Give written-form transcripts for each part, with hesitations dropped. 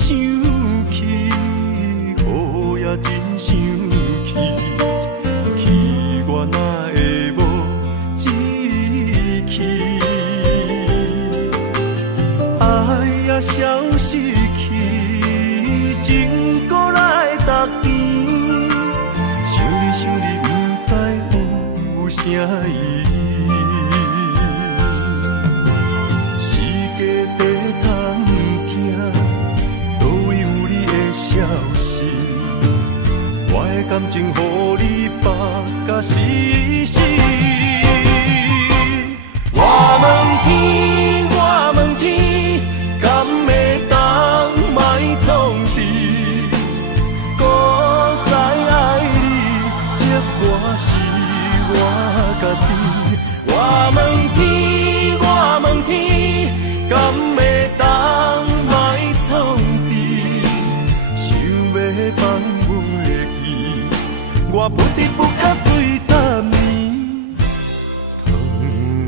生气，雨也真生气，气我哪会无志气？爱也消失去，情搁来逐甜，想你想你，不知有啥意义。感情，予你绑甲死死。我问天，我问天，敢会当莫创治？搁再爱你，这我是我家己。我问天，我问天，敢会当莫创治？想要放。我不得不甲对10年，窗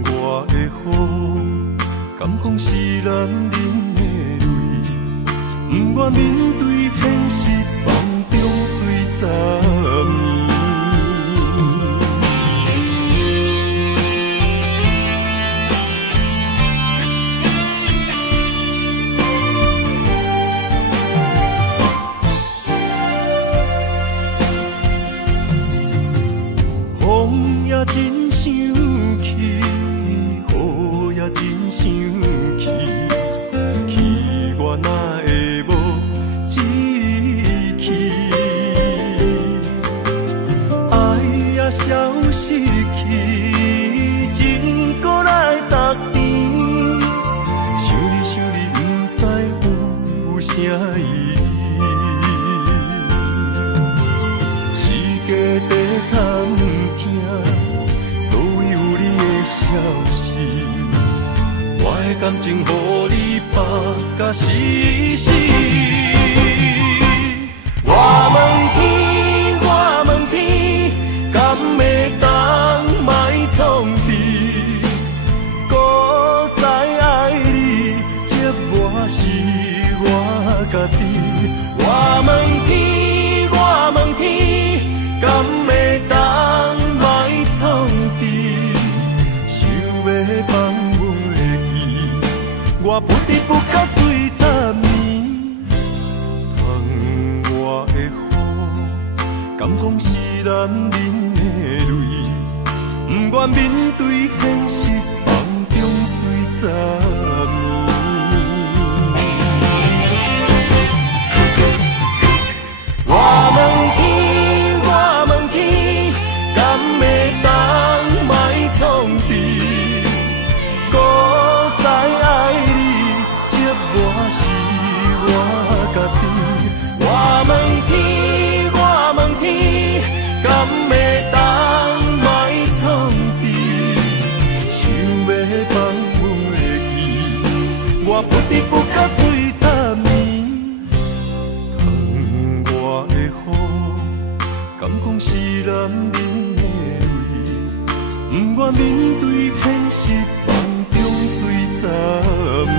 外的雨，敢讲是男人的泪，不愿面对现实，梦中醉10年。风也真生气，雨也真生气，气我哪会无志气？爱也消失去，情搁来逐甜，想你想你，不知有啥意义？世界在贪。都有你的消息，我的感情予你绑甲死死。我问天，我问天，敢会当莫创治？搁再爱你，这我是我家己。我问天，我问天，敢会当？我不得不甲对10年，窗外的雨，敢讲是男人的泪，不愿面对现实，梦中醉10年。我问天，我问天，敢会当莫创治？我是我家己。我问天，我问天，敢会当莫创治？想要放袂记，我不得不甲对10年。窗外的雨，敢讲是男人的泪，不愿面对现实，梦中醉10年。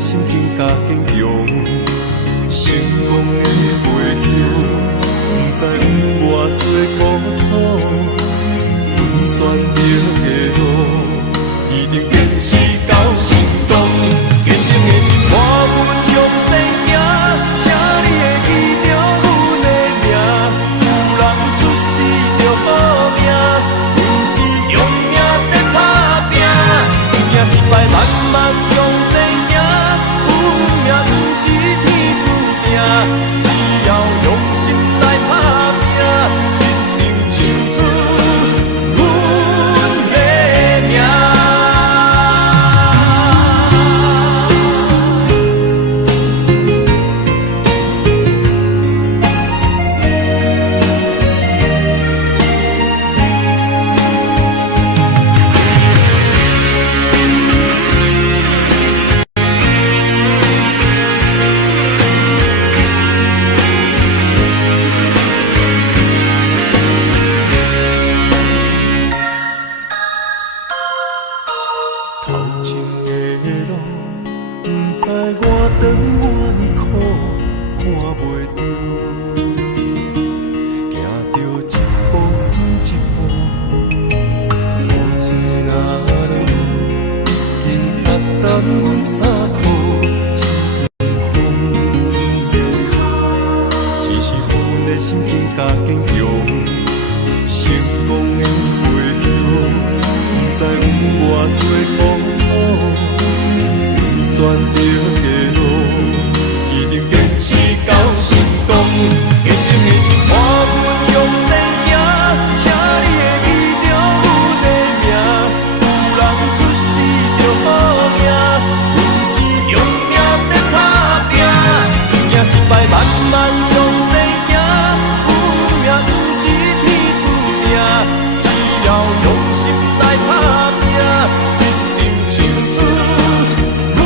心境加坚强，成功的背后，的心更加坚强。成功的回响，不知有偌多苦楚，阮选择的路，一定坚持到成功。坚定的心伴阮向前行，请你的义着有地名，有人出世着好命，阮是用命在打拼，赢失败慢慢向前行，有命不是天注定，只要用心来打拼，一定唱出阮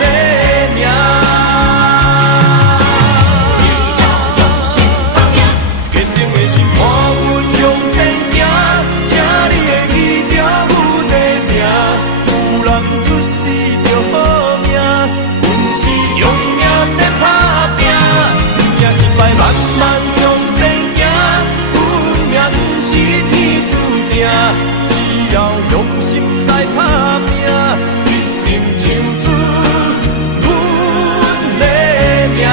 的名。只要用心打拼，坚定的心伴阮向前行，请你的义着有地名，有人出世着好命，阮是用命在打拼，赢失败慢慢向前行，有命不是天注定，只要用心来打拼，一定唱出阮的名。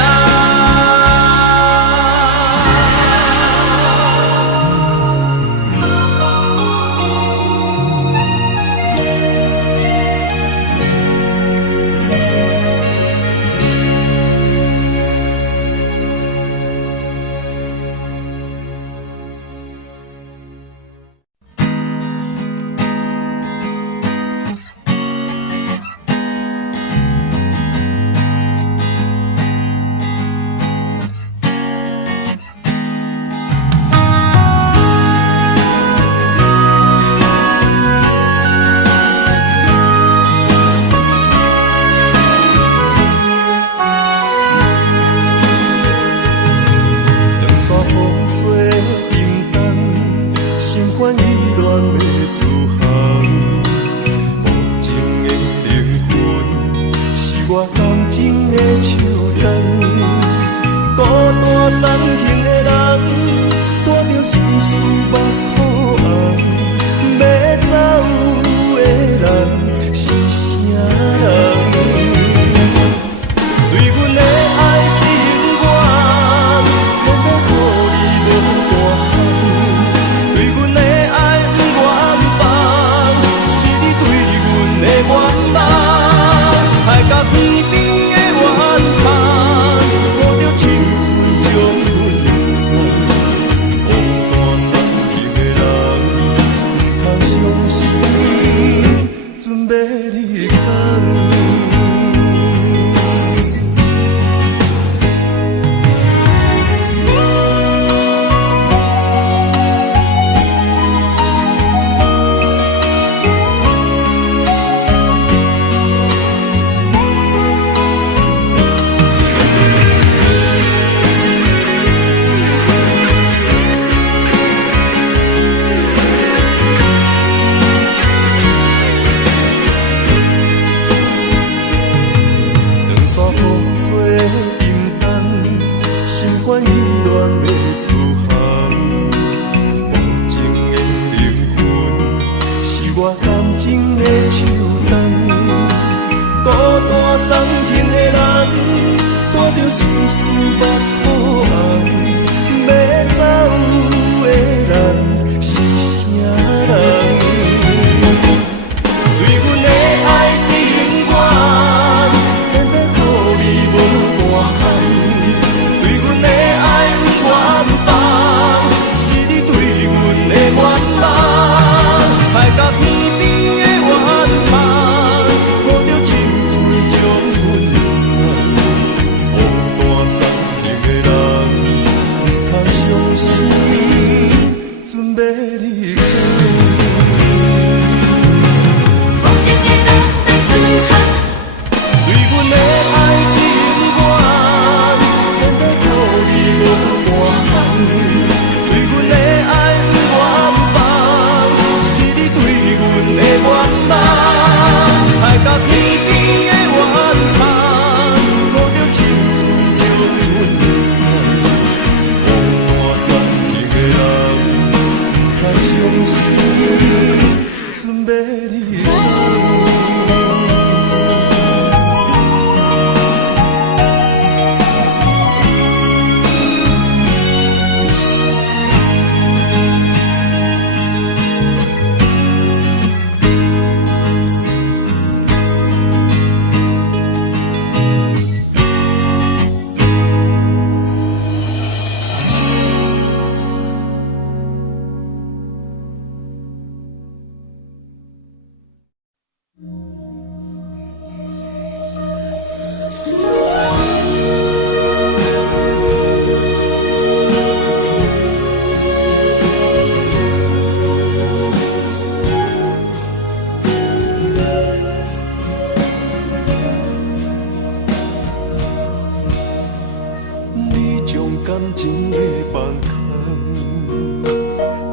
感情的放空，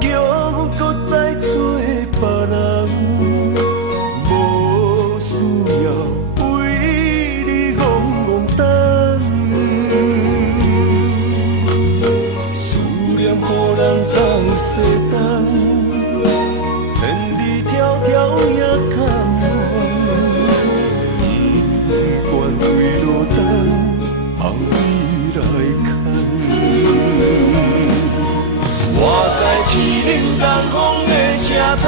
叫阮搁再做别人，无需要为你戆戆等。思念予人总西东，千里迢迢也甘愿，不管归路灯，望你来牵。我在市冷东风的车窗，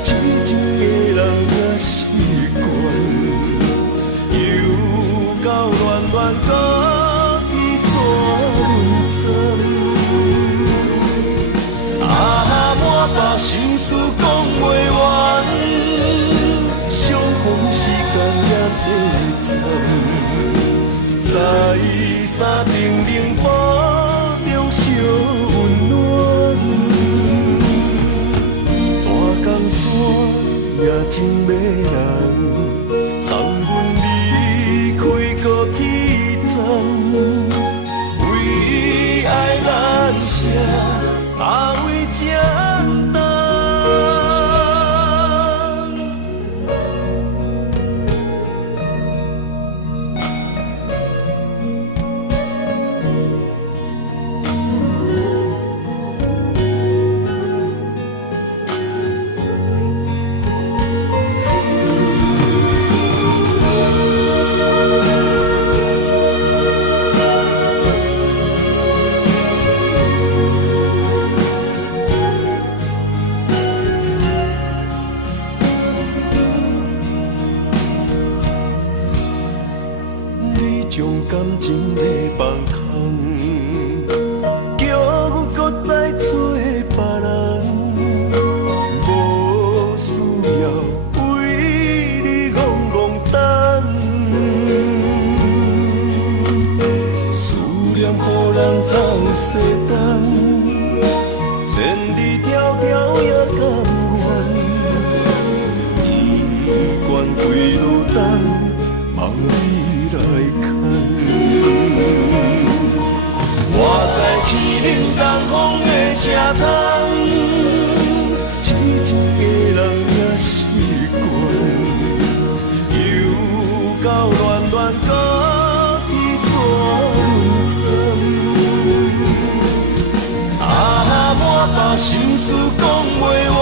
痴情的人也习惯，又到恋恋搁去散阵。啊，满腹心事讲袂完，相逢时间也短暂，在山顶冷波中烧温暖。大江山也真迷人，送阮离开高铁站，为爱难舍，阿为这等。将感情的放空，叫阮搁再做别人，无需要为你戆戆等。思念予人总西东，千里迢迢也甘愿，不管归路灯，望你来牵。我在市冷东风的车窗，痴情的人也习惯，又到恋恋搁去散阵。啊，满腹心事讲袂完，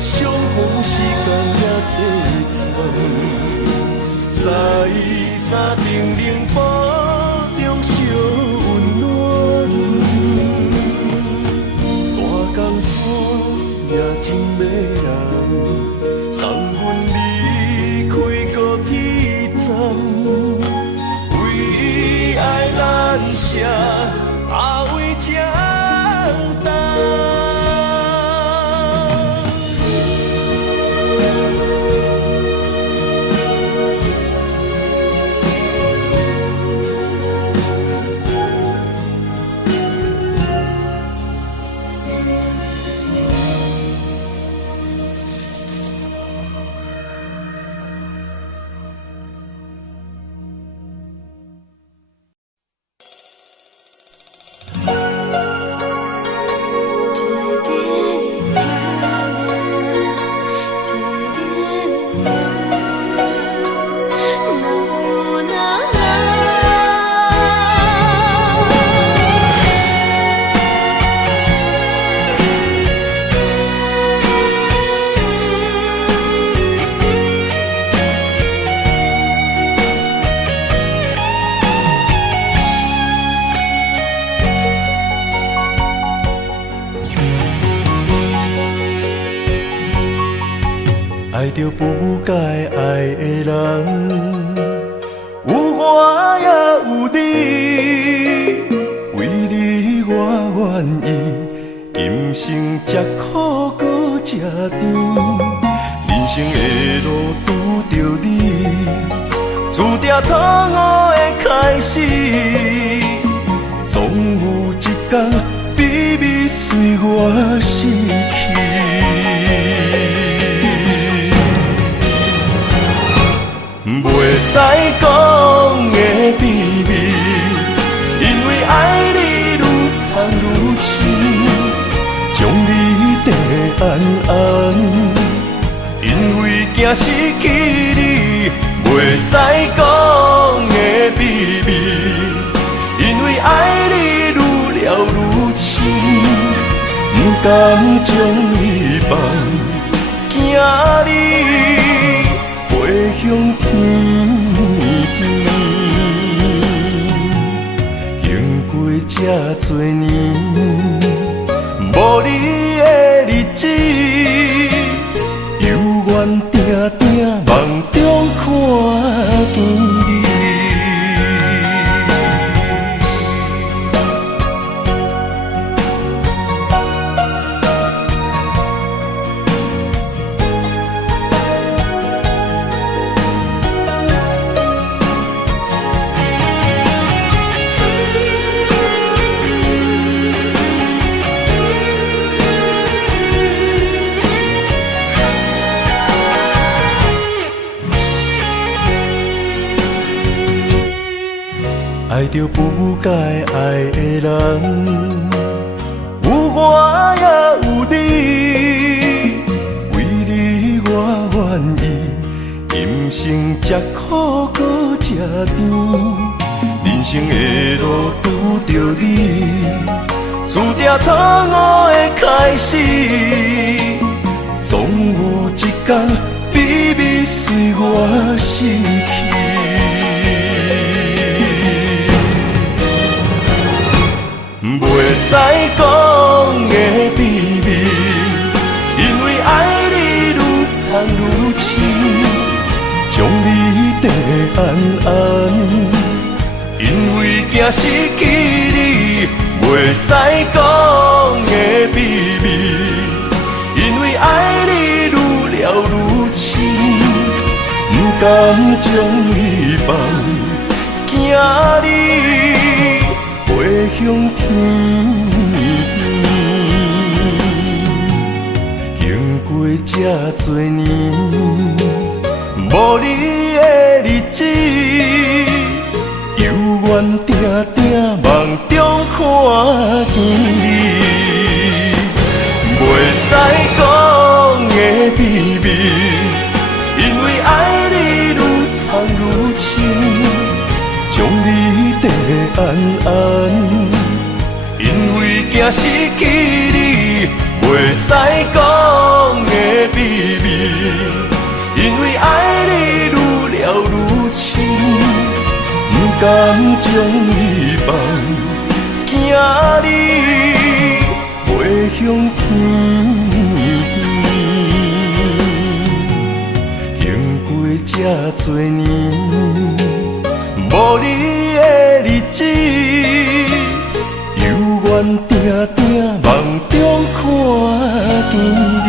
相逢时间也短暂。在山顶冷波中烧温暖，大江山也真迷人，送阮离开高铁站，为爱难舍，阿为这等。爱着不该爱的人，有我也有你，为你我愿意，今生吃苦搁吃甜，人生的路拄着你，注定错误的开始，总有一天秘密随我逝去。袂使讲的秘密，安安，因为惊失去你，袂使讲的秘密，因为爱你愈了愈深，不甘将你放，惊你飞向天。经过这多年，无你的日子，犹原定定梦中看见你。爱着不该爱的人，有我也有你，为你我愿意，今生吃苦搁吃甜，人生的路拄着你，注定错误的开始，总有一天秘密随我逝去。袂使讲的秘密，因为爱你愈藏愈深，将你跟安安，因为惊失去你，袂使讲的秘密，因为爱你愈了愈深，不甘将你放，惊你飞向天，经过这多年，无你的日子，犹原定定梦中看见你。袂使讲的秘密，因为爱你愈藏愈深，将你跟安安，因为惊失去你，袂使讲的秘密，因为爱你愈了愈深，不甘将你放，惊你飞向天。经过这多年，无你的日子，犹原定定梦中看见你。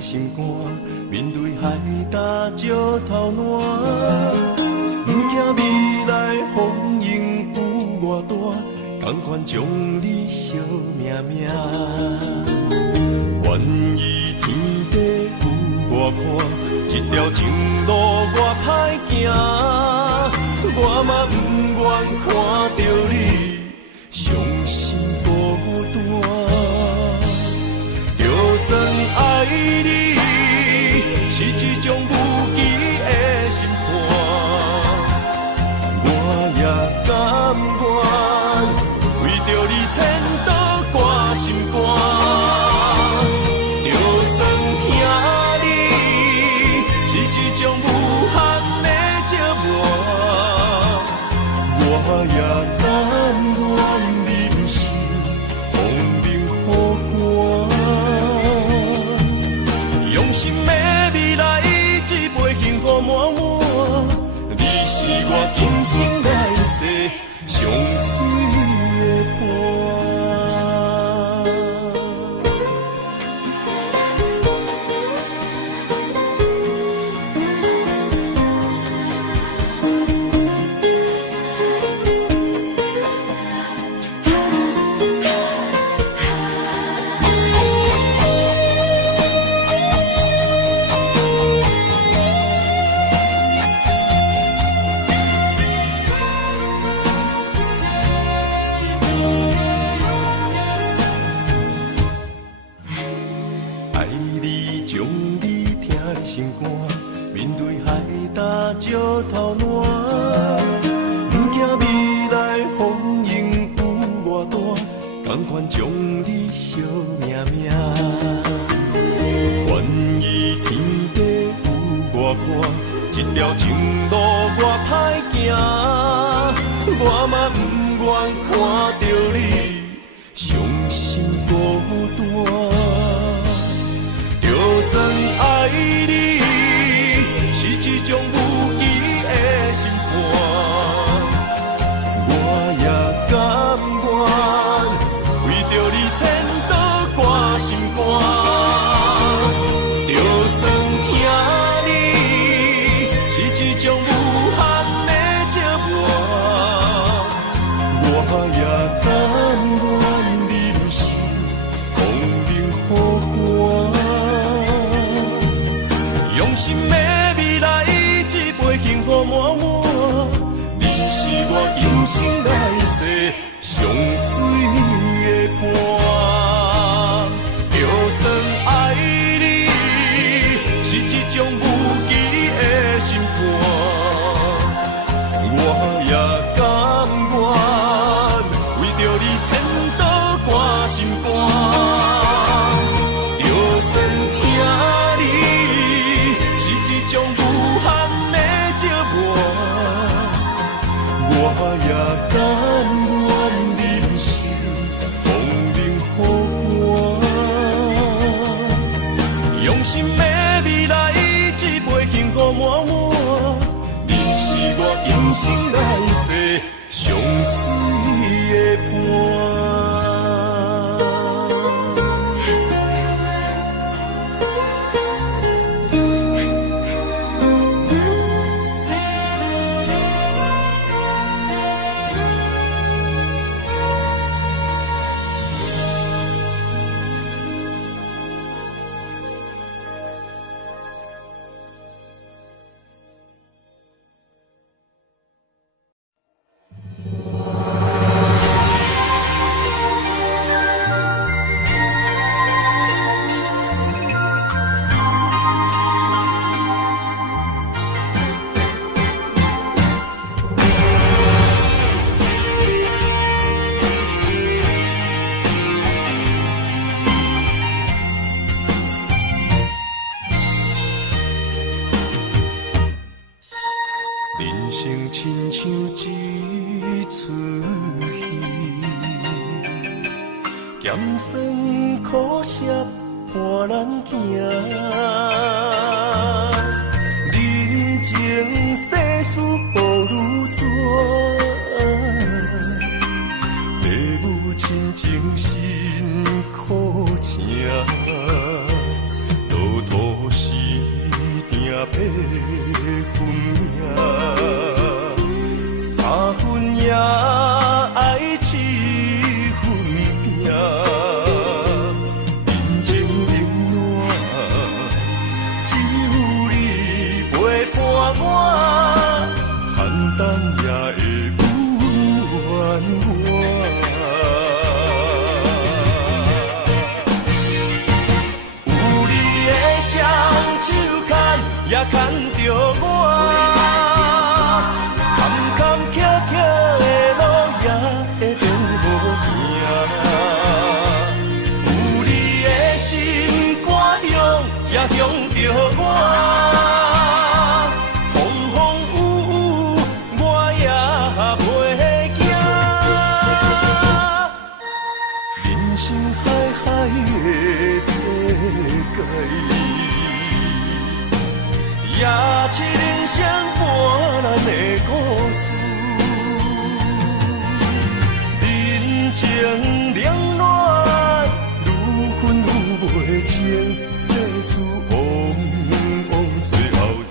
心肝，面对海大石头烂，不惊未来风影有偌大，甘愿将你惜命命。愿意天地有我看，这条情路我歹行，我嘛不愿看到你伤心孤单。就算爱你是一种无期的心肝，我也甘愿为着你也甘愿忍受风冷雨寒，用心的未来一杯幸福满满，你是我今生来世上水的伴。向着我，风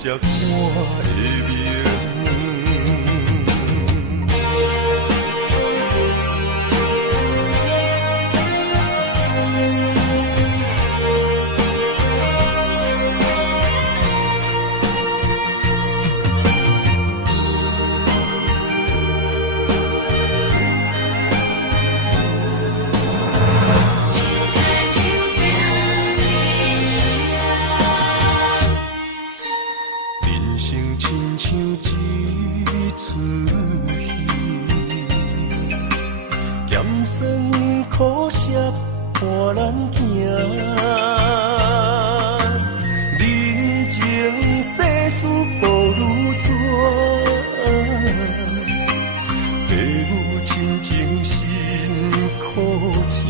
才看会明。苦涩伴咱行，人情世事无如纸，父母亲情辛苦情，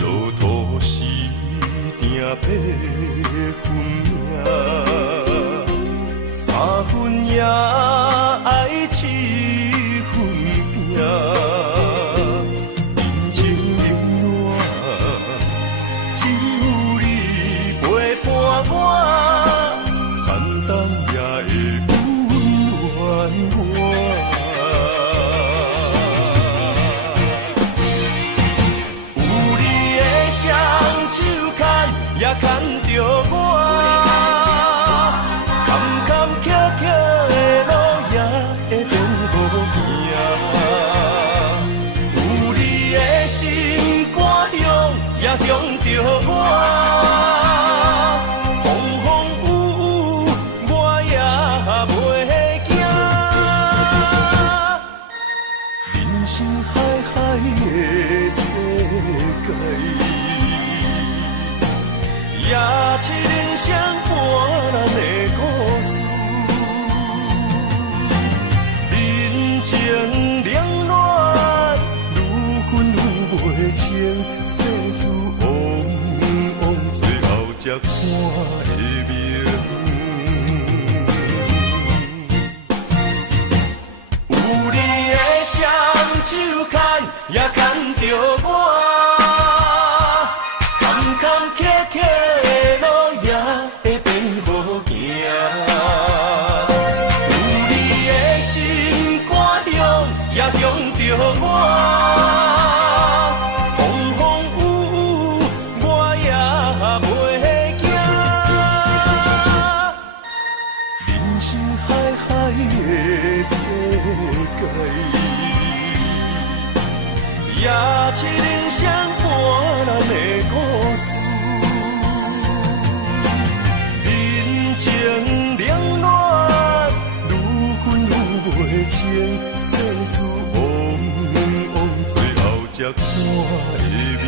路途时定八分命，三分也爱七分拼。也牵着我，坎坎坷坷的路也会变好行。有你的心肝乡也向着我，风风雨雨我也袂惊。人生海海的世界。也是人生伴咱的故事，人情冷暖，愈分愈袂清，世事往往最后才看会明。有你的双手牵，也牵着我，坎坎坷坷。着我，风风雨雨我也袂惊。人生海海的世界，也是人生伴咱的故事。人情冷暖，愈分愈袂清，世事才看会明。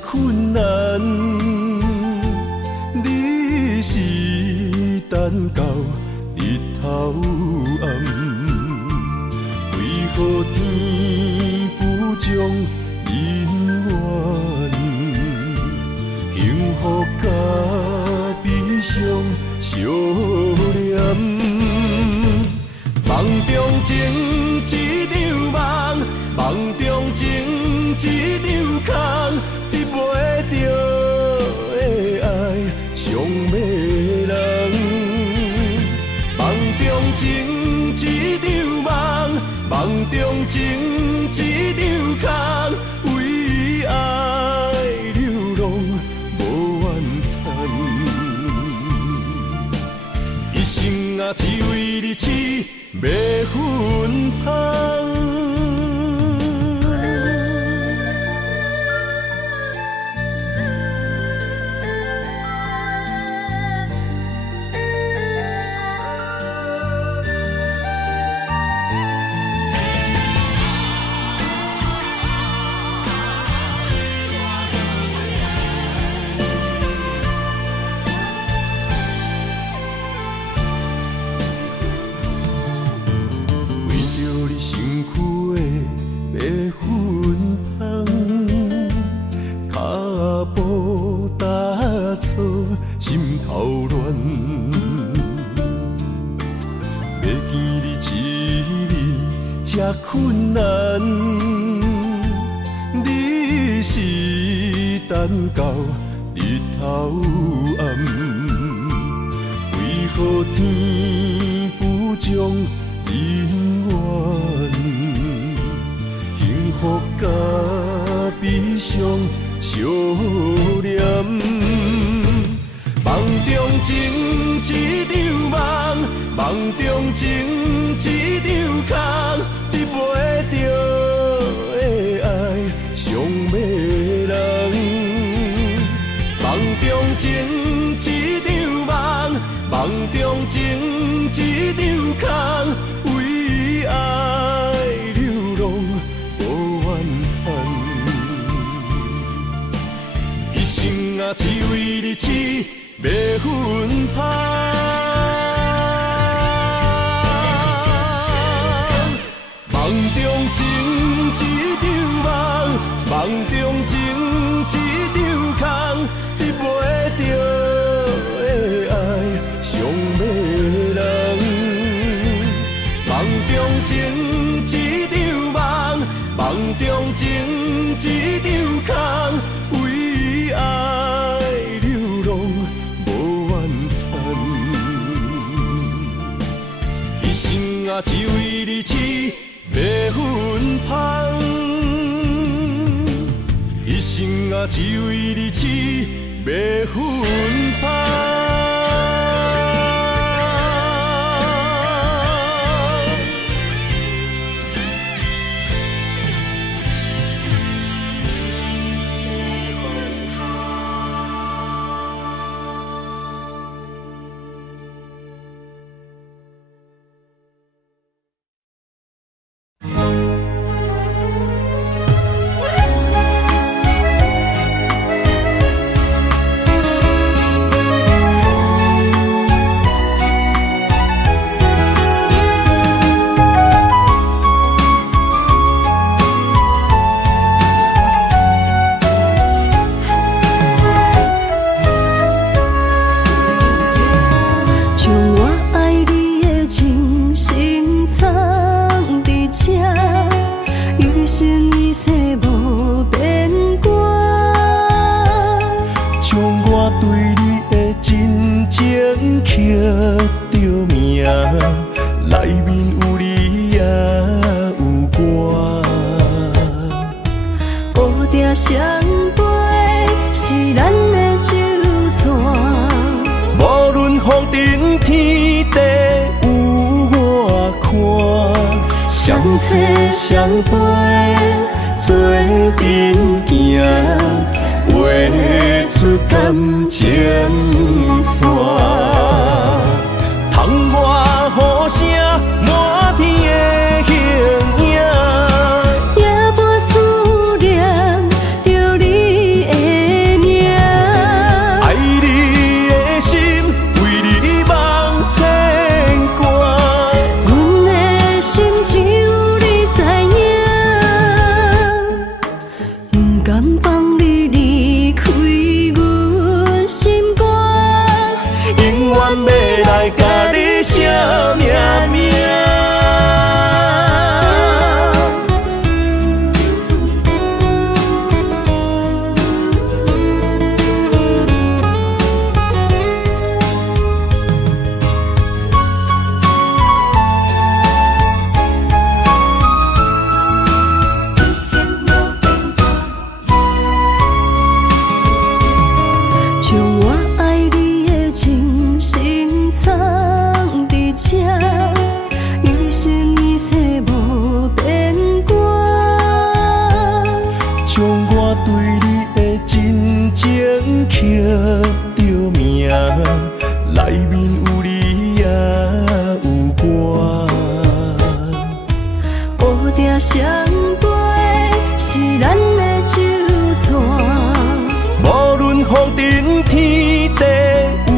困难，你是等到日头暗，为何天不将人怨？幸福甲悲伤相连，梦中情一场梦，梦中情一场空。情一张空，为爱流浪无怨叹。一心啊，只为你痴，要分芳。心头乱，要见你一面这困难，你是等到日头暗，为何天不将人缘？幸福甲悲伤相连。梦中情一场梦，梦中情一场空，你袂着的爱上迷人。梦中情一场梦，梦中情一场空，为爱流浪无怨叹。一生啊，只为你痴。要分芳，梦中情一场梦，梦中情一场空，你袂着的爱上迷人。梦中情一场梦，梦中情一场空，为爱。啊，只为你痴，要分芳。一生啊，只为你痴，要分芳。相侧相陪，做阵行，画出感情线。窗外雨声，满天的形影，夜半思念着你的名。爱你的心，为你梦牵挂。阮的心只有你知影，不甘放你离开阮心肝。着命，内面有你也有我。乌蝶双飞是咱的酒泉，无论风尘天地有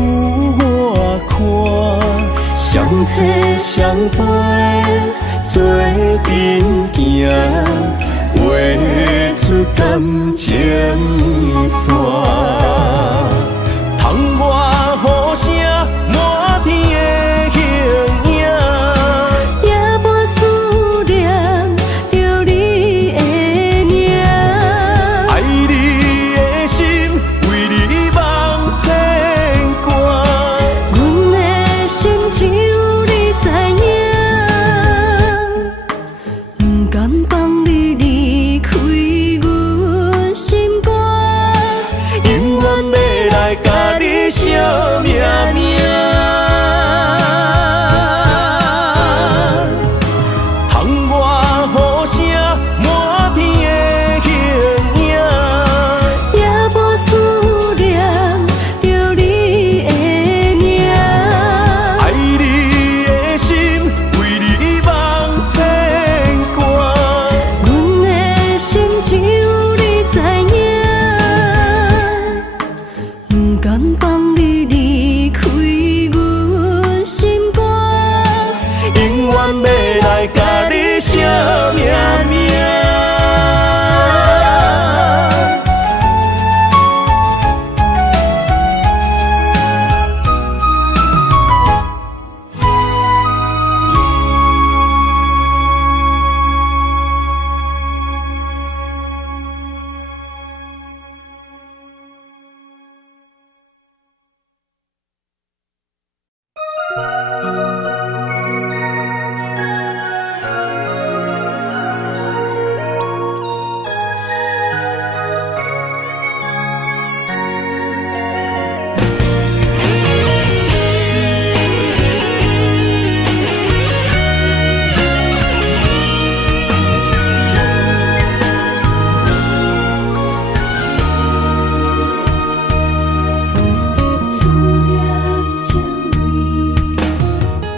我看，相扯相陪做阵行，画出感情线。窗外雨声满天的形影，夜半思念着你的名。爱你的心为你梦牵挂，阮的心只有你知影，不甘放你离开阮心肝，永远要来甲你惜命命。窗外雨声满天的形影，夜半思念着你的名。爱你的心为你梦牵挂，阮的心只有你知影，不甘放你离开阮心肝，永远要来甲你惜命命。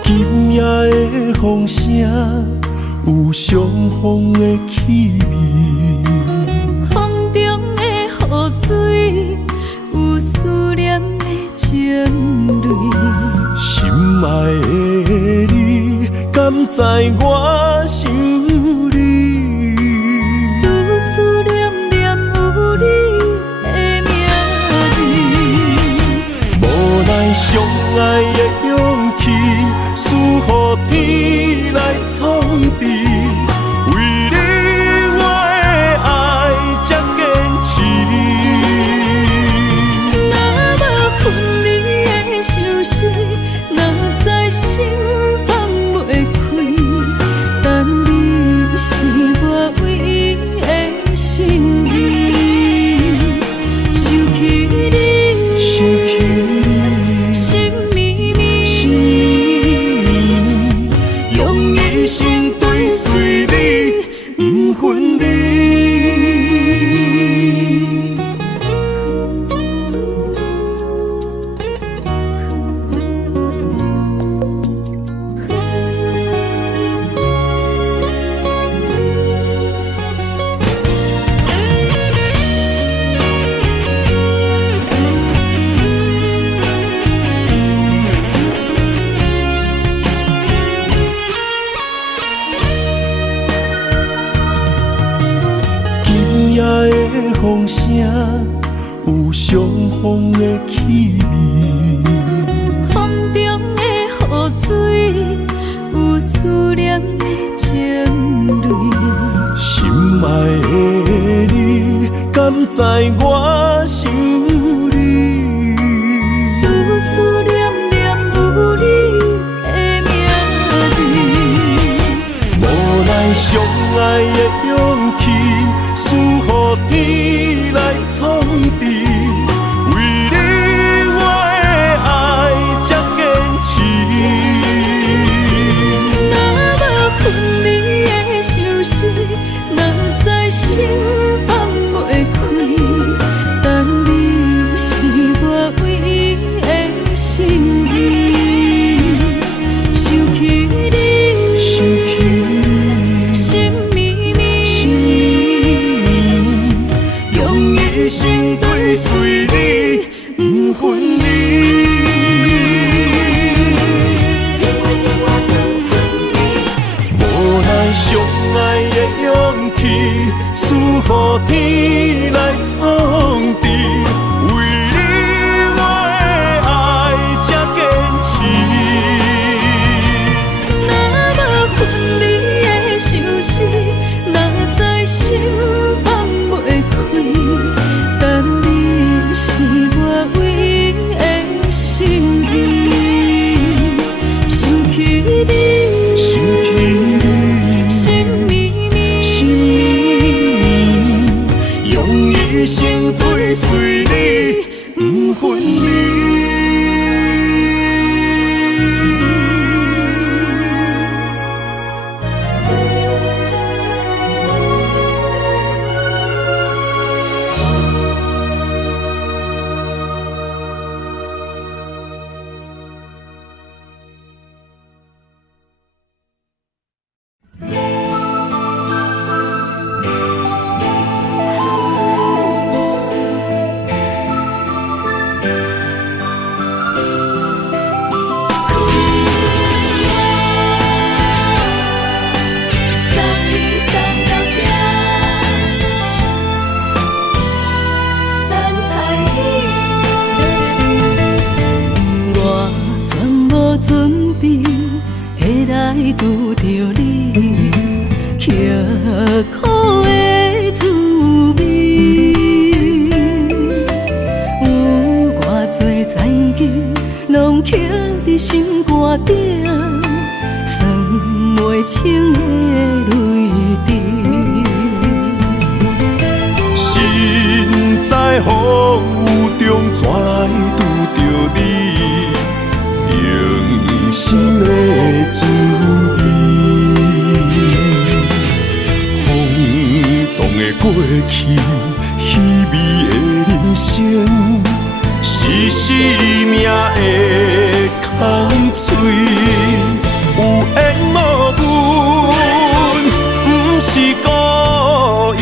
今夜的风声有相逢的气味，风中的雨水有思念的情泪，心爱的你，敢知我想你？思念念有你的名字，无奈相爱的勇气，输予天来创治。为你我的爱才坚持。若无分离的相思，哪知心放袂开。但你是我唯一的心意，想起你，心绵绵，用一生追随你，不分离。今夜的风声有相逢的气味，风中的雨水有思念的情泪，心爱的你，敢知我想你？思念念有你的名字，无奈相爱的勇气，输予天来创治。为你我的爱才坚持。若无分离的相思，哪知心放袂开。但你分离。拄着你刻苦的滋味，有偌多前景，拢刻伫心肝顶，算袂清的泪滴。身在风雨中，怎来拄着你？用心的滋味，风动的过去，稀微的人生，是生命的空嘴，有缘无分，不是故意，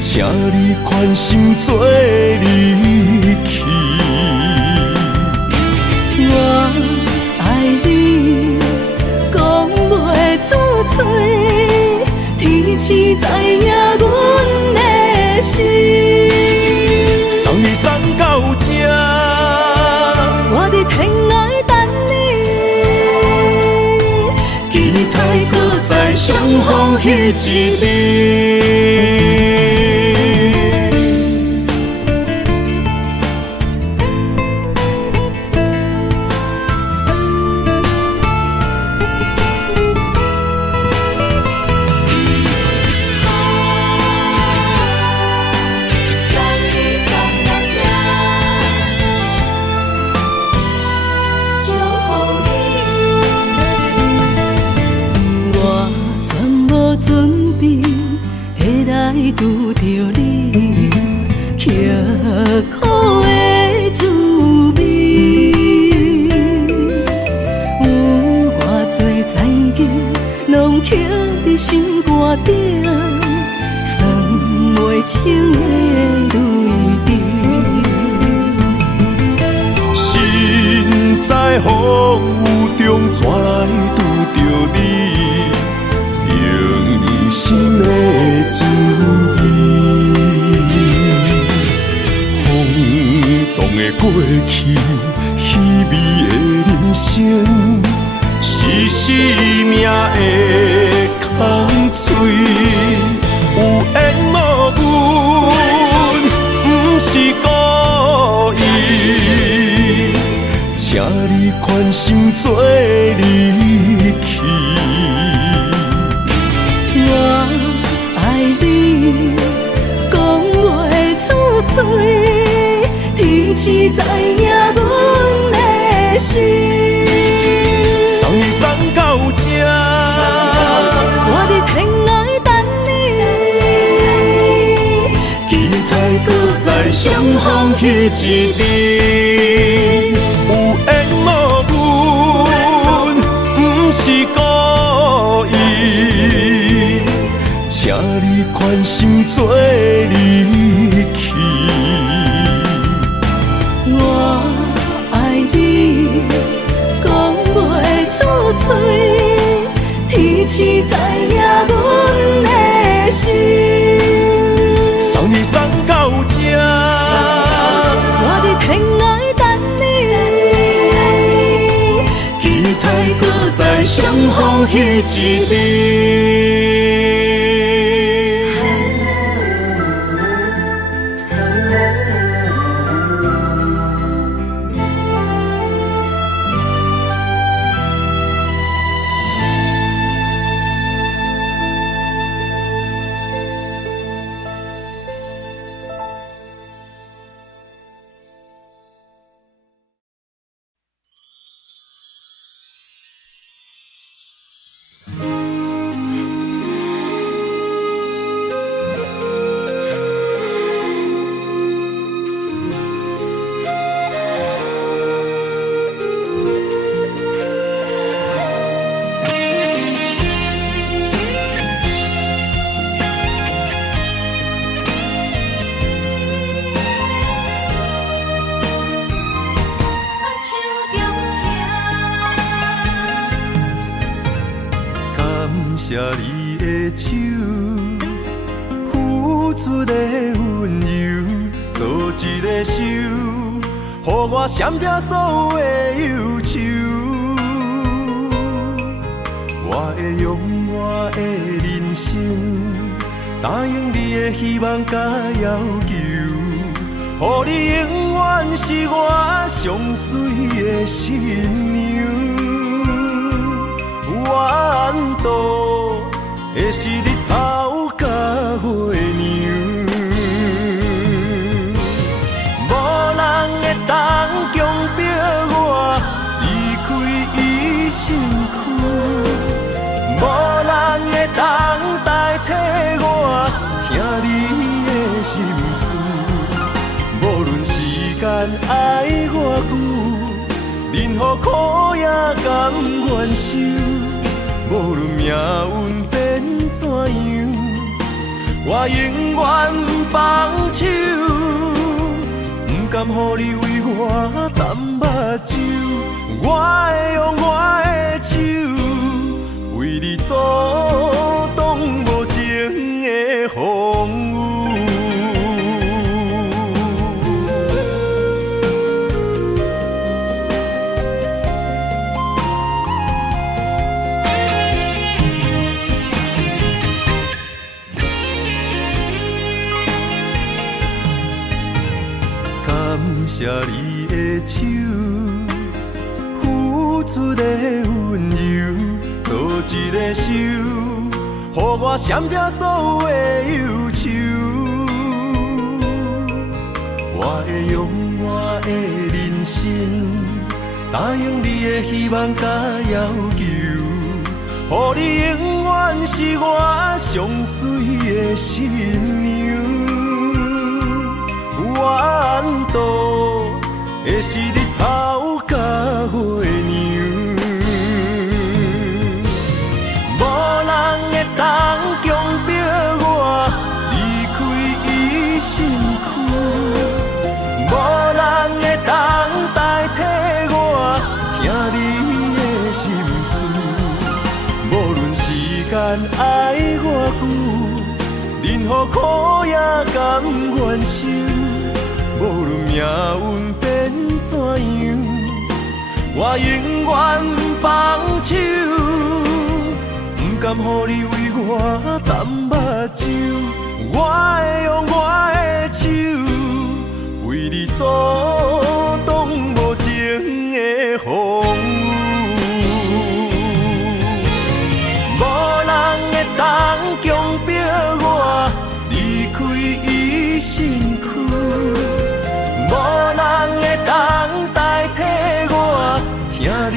请你宽心做离去。我爱你，讲袂出嘴，天赐知影阮的心。送你送到这，我伫天涯等你，期待搁再相逢彼一日。拄着你刻苦的滋味，有偌多前景，拢刻伫心肝顶，算袂清的泪滴。身在风雨中，怎来拄着你？用心的滋味，风动的过去，稀微的人生，是生命的空嘴，有缘无分，不是故意，请你宽心做离去。我爱你，讲袂出嘴，天赐知影阮的心。送你送到这，我伫天涯等你，期待搁再相逢彼一日。有缘无分，不是故意，请你宽心做离去。我爱你，讲袂出嘴，天赐知影阮的心。送你送到这，我伫天涯等你，期待搁再相逢彼一日。谢你的手，付出的温柔，做一个手，予我闪避所有的忧愁。我会用我的人生，答应你的希望甲要求，予你永远是我上水的新娘。缘途会是日头甲月亮，无人会当强迫我离开伊身躯，无人会当代替我听你的心事。无论时间爱我久，任何苦也甘愿受。无论命运变怎样，我永远放手，不甘予你为我淡目睭。我会用我的手，为你阻挡无情的风雨。感谢你的手，付出的温柔，做一个手，予我闪避所有的忧愁。我会用我的人生，答应你的希望甲要求，予你永远是我上水的新娘。缘途会是日头甲月亮，无人会当强迫我离开伊身躯，无人会当代替我听你的心事。无论时间爱我久，任何苦也甘愿受。无论命运变怎样，我永远放手，不甘予你为我淡目睭。我会用我的手，为你阻挡无情的风雨。无人会当强迫我离开伊身躯，无人会当代替我听你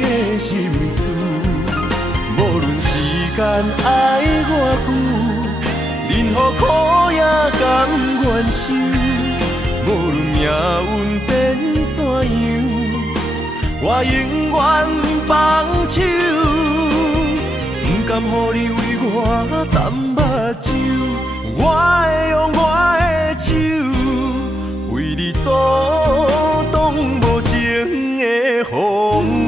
的心事。无论时间爱我久，任何苦也甘愿受。无论命运变怎样，我永远放手，不甘予你为我淡目睭。我会用我的手，为你阻挡无情的风雨。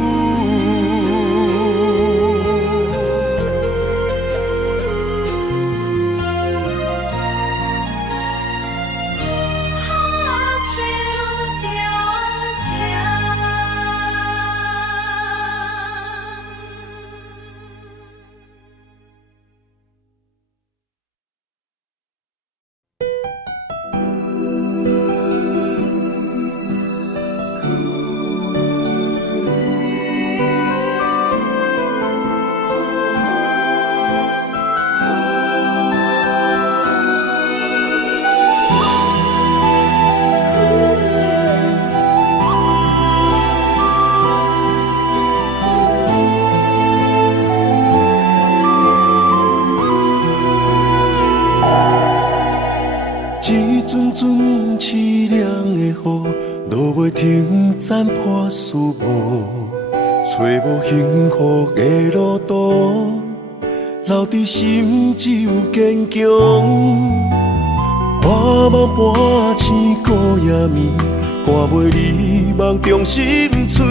残破树木，找无幸福的路途，留伫心只有坚强。我梦半醒孤夜眠，赶袂你梦中心碎，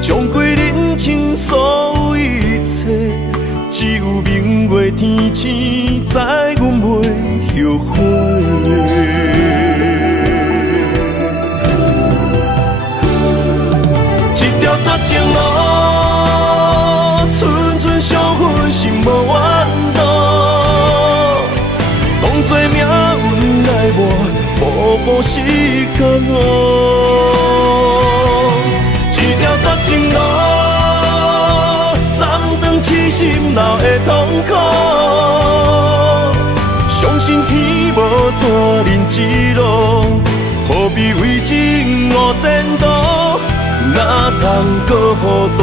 将归人生所有一切，一只有明月天星知阮袂后悔。一条绝情路，寸寸相分，心无怨妒。当作命运来磨，步步是甘恶。一条绝情路，暂长痴心闹的痛苦。相信天无绝人之路，何必为情误前途？哪通搁糊涂，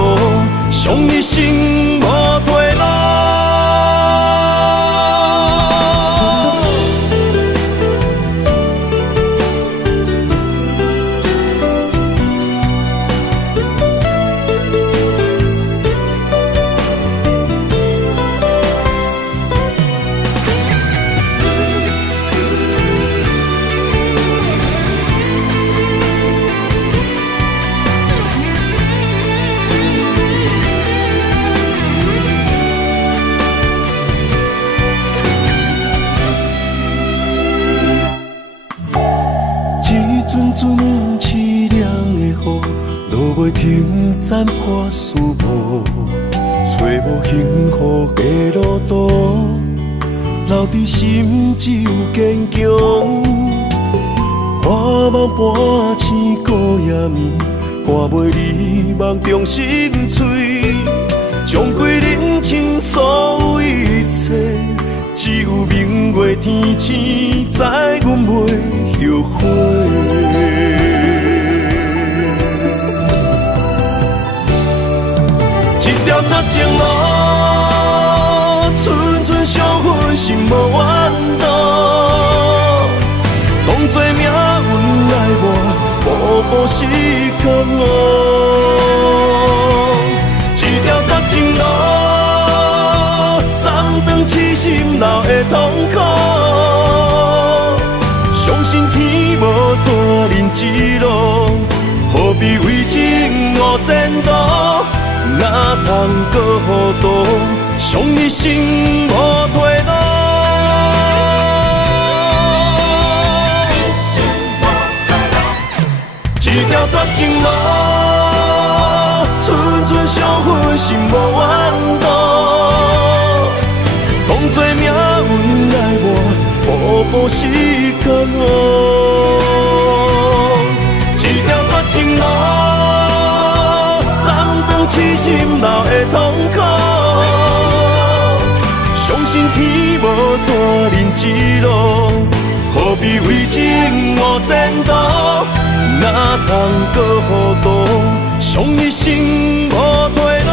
伤一生无退路。阵阵凄凉的雨，落袂停，斩破思慕，找无幸福的路途，留伫心只有坚强。半梦半醒孤夜眠，赶袂离梦中心碎，将归人生所有一切，只有明月天星知阮袂后悔。一条绝情路，寸寸相分，心无怨妒。当作命运来磨，步步是甘恶。一条绝情路，暂长痴心闹的痛苦。相信天无绝人之路，何必为情误前途？哪通搁糊涂，伤一生无退路。一条绝情路，寸寸相分，心无怨妒。当作命运来磨，步步是甘恶。一条绝情路，痴心闹的痛苦，相信天无绝人之路，何必为情误前途？哪通搁糊涂，伤一生无退路。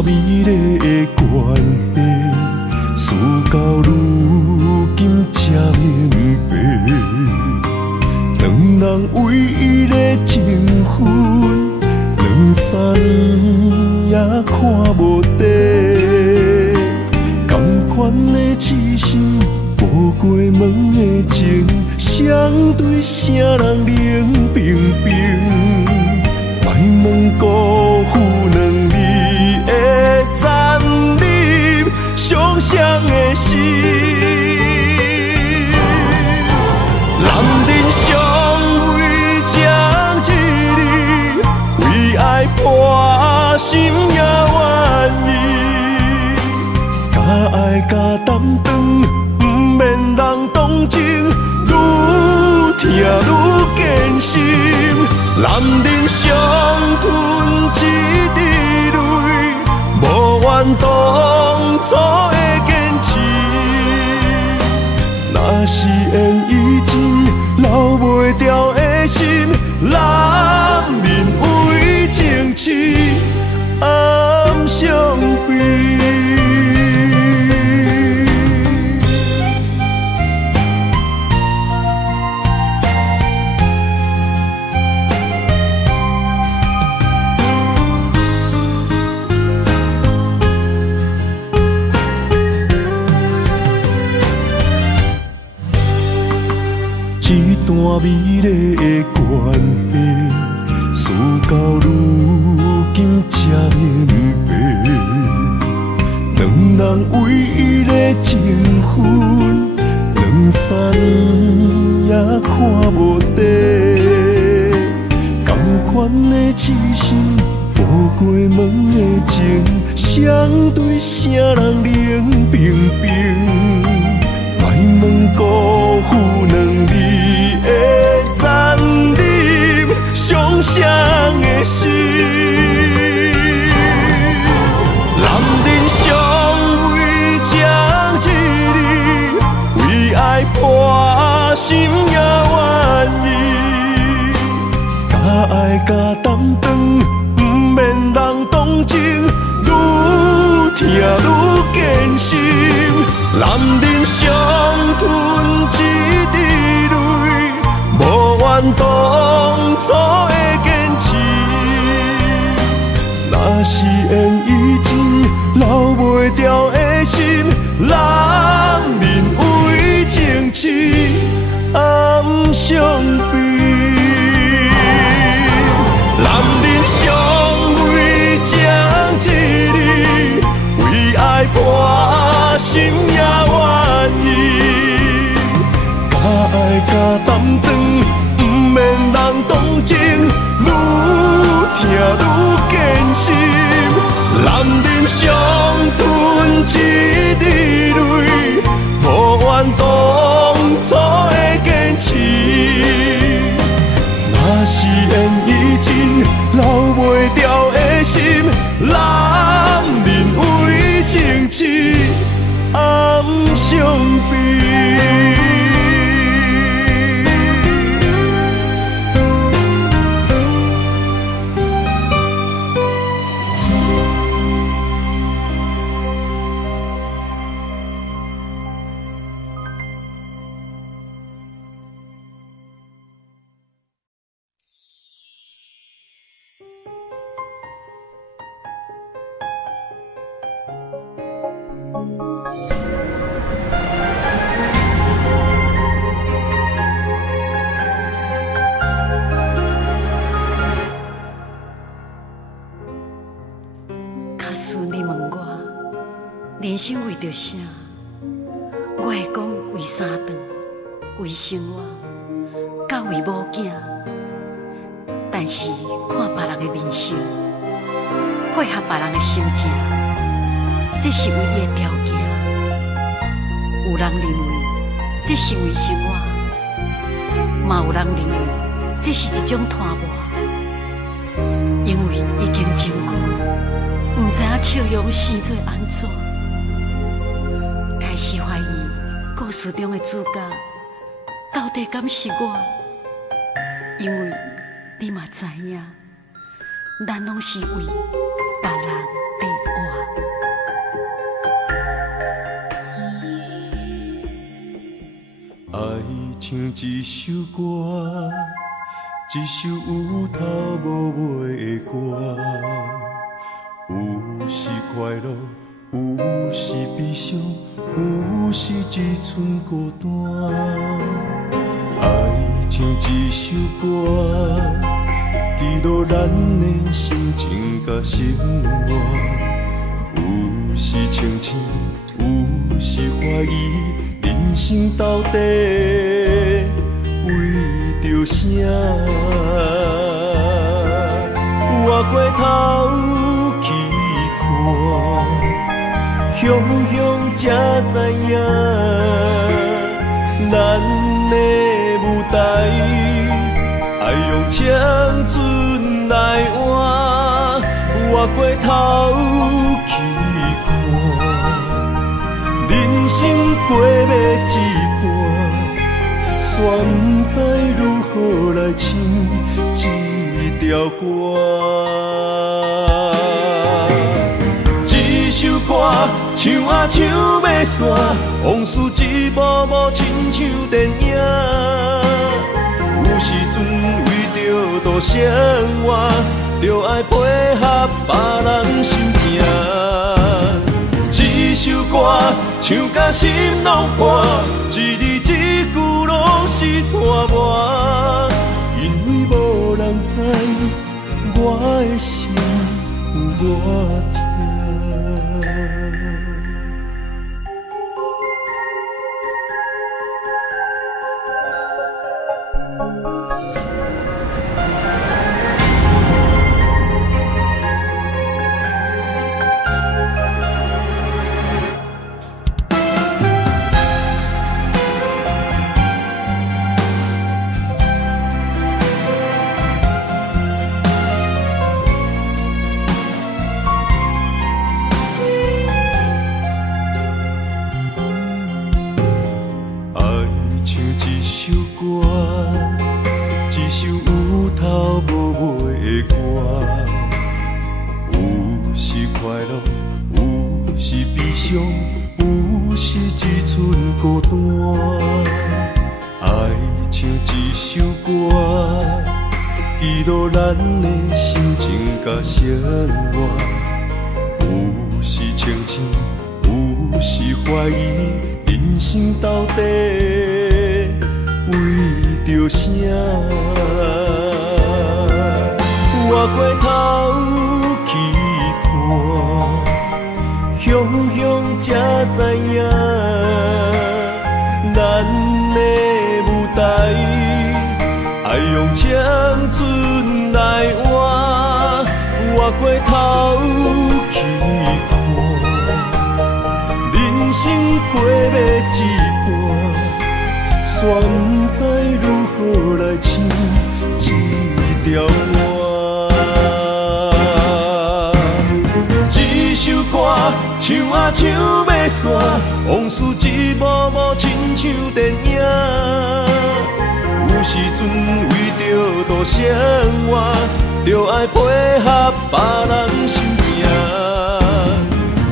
美丽的关系，事到如今才明白，两人唯一的情分，2、3年也看无底。同款的痴心，无过门的情，相对啥人冷冰冰？莫问辜负两字的残忍，伤伤的心，人人伤。爱甲担当，不免人同情，愈听愈艰辛。男人伤吞一滴泪，无怨当初的坚持。若是缘已尽，留袂掉的心，男人为情痴，暗伤悲。一段美丽的关系，事到如今才明白，两人唯一的情分，2、3年也看无底。同款的痴心，步过门的情，相对啥人冷冰冰？莫问辜负两字的残忍，伤谁的心？男人尚为情一字，为爱破心也愿意。甲爱甲担当，不免人同情，愈听愈艰辛。男人伤吞一滴泪，无怨当初的坚持。若是缘已尽，留袂掉的心，男人为情痴，暗伤悲。男人尚为情一字，为爱破心也愿意。甲爱甲担当，不免人同情，愈听愈艰辛。男人伤吞一滴泪，无怨当初的坚持。若是缘已尽，留袂掉的心，男人为情痴，暗伤悲。假使你问我，人生为着啥？我会讲为三顿，为生活，甲为某囝。但是看别人的面相，配合别人的心情，这是唯一的条件。有人认为这是为生活，嘛有人认为这是一种拖磨，因为已经真久。不知影笑容生做安怎，开始怀疑故事中的主角到底敢是我？因为你嘛知影，咱拢是为别人爱在活。像一首歌，一首有头无尾的歌。有时快乐，有时悲伤，有时只剩孤单。爱像一首歌，记录咱的心情甲生活。有时清醒，有时怀疑，人生到底为着啥？活过头。雄雄才知影，咱的舞台爱用青春来换，越过头去看，人生过要一半，煞不知如何来唱这条歌。首歌唱啊唱要煞，往事一幕幕亲像电影。有时阵为着度生活，就爱配合别人心情。一首歌唱甲心拢破，一字一句拢是拖磨。因为无人知我的心有偌痛。有时只剩孤单，爱唱一首歌，记录咱的心情甲生活。有时清醒，有时怀疑，人生到底为着啥？越过头去看，雄雄才知影，咱的舞台爱用青春来换。越过头去看，人生过要一半，煞不知如何来唱这条歌。一首歌唱啊唱要煞，往事一幕幕亲像电影。有时阵为着度生活，就爱配合别人心情。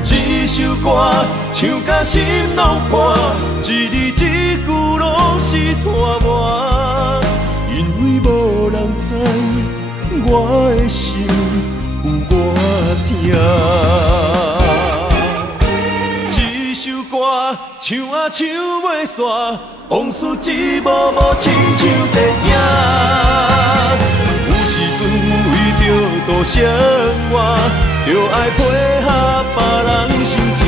一首歌唱甲心拢破，一字一句拢是拖磨。因为无人知我的心有偌痛。一首歌唱啊唱要煞，往事一幕幕亲像电影。有时阵为着度生活，就爱配合别人心情。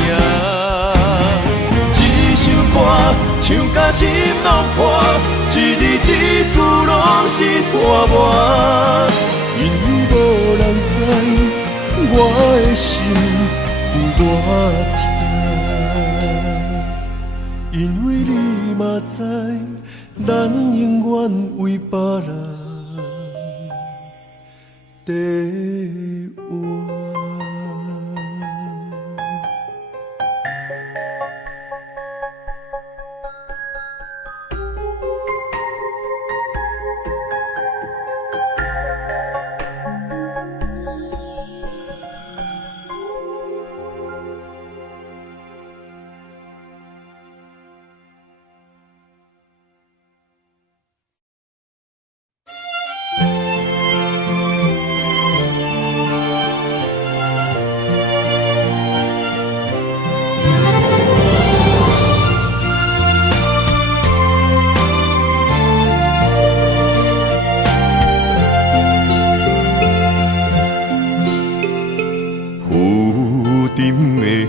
一首歌唱甲心拢破，一字一句拢是拖磨。因为无人知我的心有偌痛，因为你嘛知，咱永远为别人地活。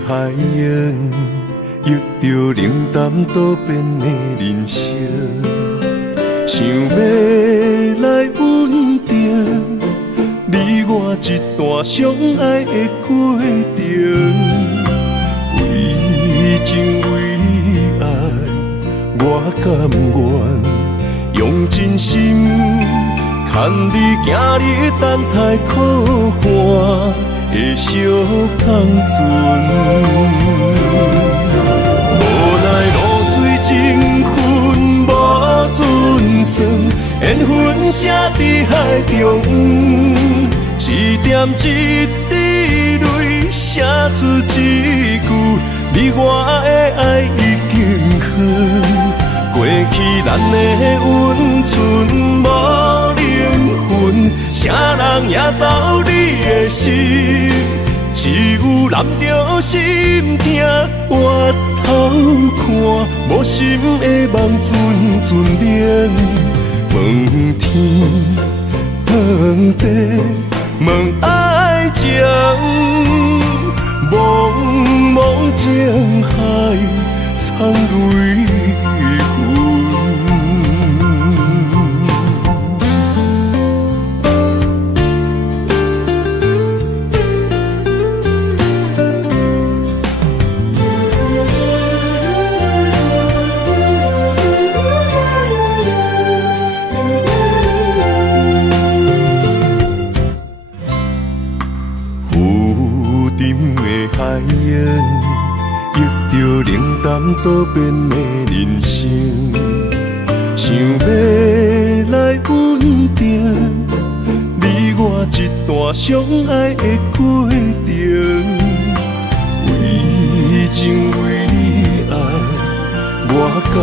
海洋遇着冷淡多变的人生，想要来稳定你我一段相爱的过程。为甘愿用真心牵你行你等待可汗的小香船。无奈露水情分无准算，缘分写伫海中，一点一滴泪写出一句，你我的爱已经远。过去咱的温存无灵魂，啥人也走你的心，只有揽着心痛回头看，无心的梦阵阵冷。问天问地问爱情，茫茫情海藏泪痕。海烟，忆着冷淡多变的人生，想要来稳定你我一段相爱的过程。为情为你爱，我甘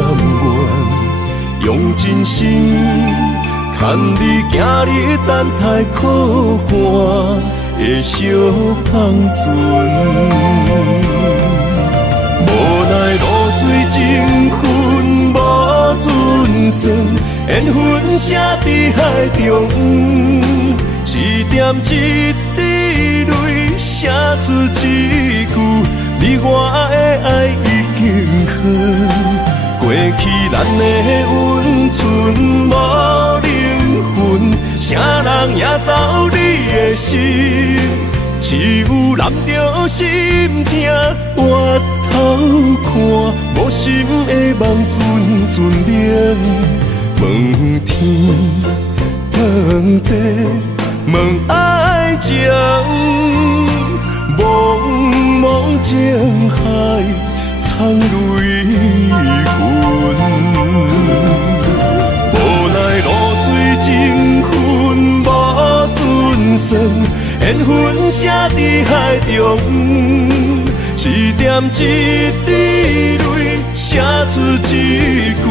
愿用真心牵你行你等待可汗的小香船。无奈露水情分无准算，缘分写伫海中，一点一滴泪写出一句，你我的爱已经远。过去咱的温存无灵魂，啥人也走你的心，只有揽着心痛回头看，无心的梦阵阵冷。问天问地问爱情，茫茫情海藏泪痕。无奈露水情分无准算，缘分写伫海中，一点一滴泪写出一句，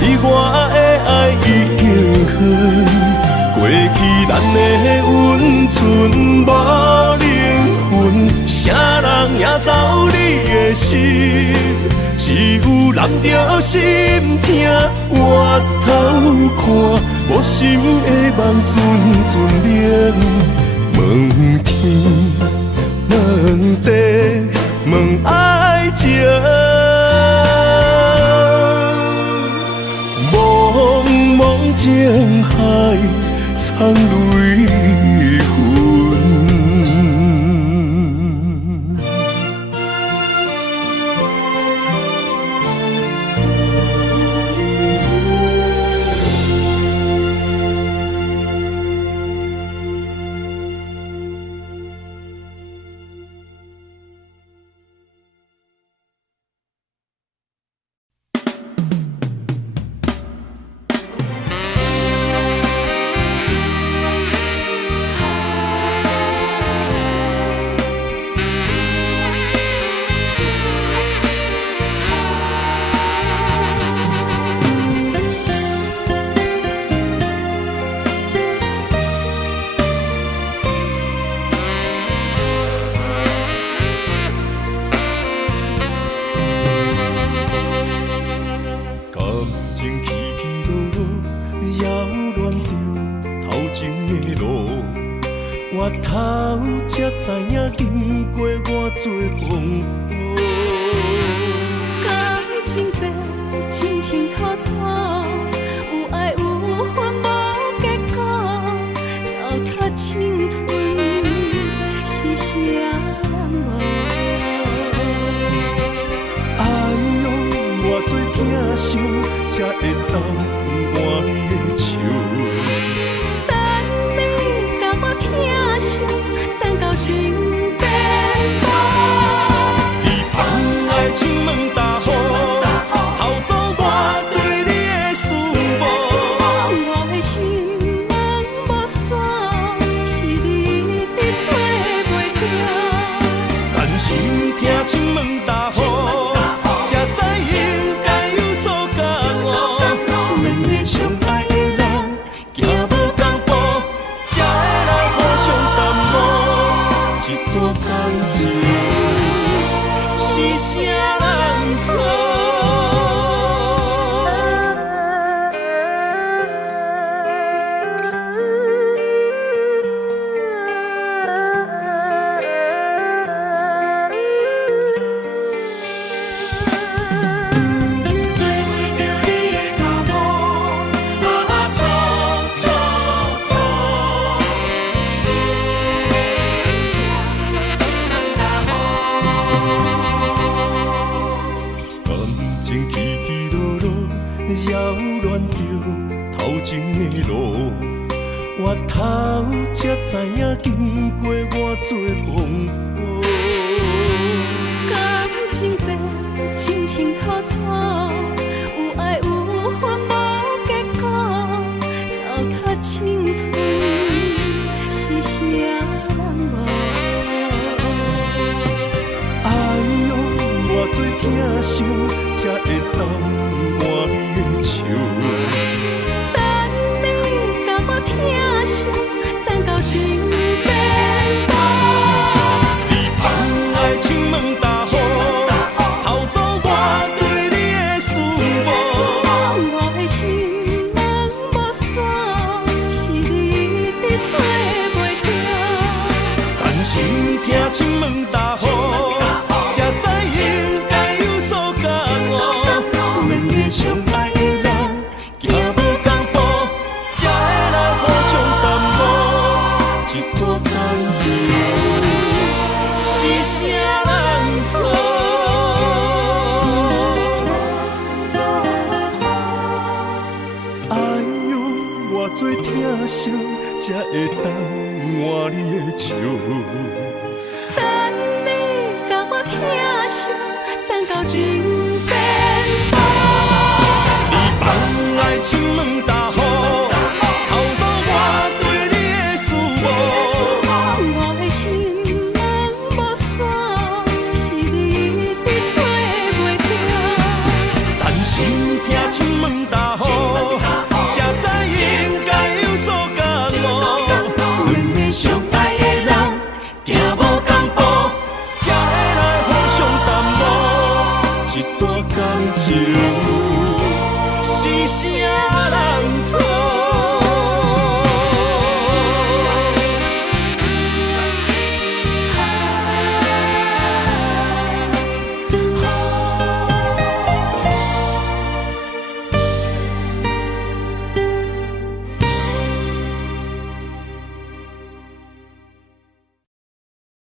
你我的爱已经远。过去咱的温存无灵魂，啥人也走你的心，只有揽着心痛回头看，无心的梦阵阵冷。问天问地问爱情，茫茫情海藏泪痕。我头才知影，经过偌多风雨。感情这清清楚楚，有爱有恨无结果，糟蹋青春是啥人无？哎呦，我做疼惜，才会当换你的手。等你甲我疼惜，等到情变无。伊放爱亲门大雨，偷走我对你的思慕。我的心门无锁，是你伫找袂到。但心疼亲门大雨，才知应该有所感悟。两个相爱的人，行无共步，才会来互相耽误。一段感情是啥人错？扰乱着头前的路，我头才知影经过偌多风波。感情这清清楚楚，有爱有恨无结果，糟蹋青春是啥人无？哎呦，偌多疼惜，才会当换你的手。等你甲我疼惜，等到情变无。你放爱亲门大雨，偷走我对你的思慕。我的心门无锁，是你伫找袂到。但心疼亲门大雨，才知应该有所感悟。两个相爱的人，行无共步，才会来互相耽误。一段感情是啥人错？哎呦，偌多疼惜，才会当换你的手。等你甲我疼惜，等到情变无。你放爱亲门大雨，偷走我对你的思慕。我的心门无锁，是你伫找袂到。但心疼亲门大雨，才知应该有所感悟。两个相爱的人，行无共步，才会来互相耽误。一段感情是啥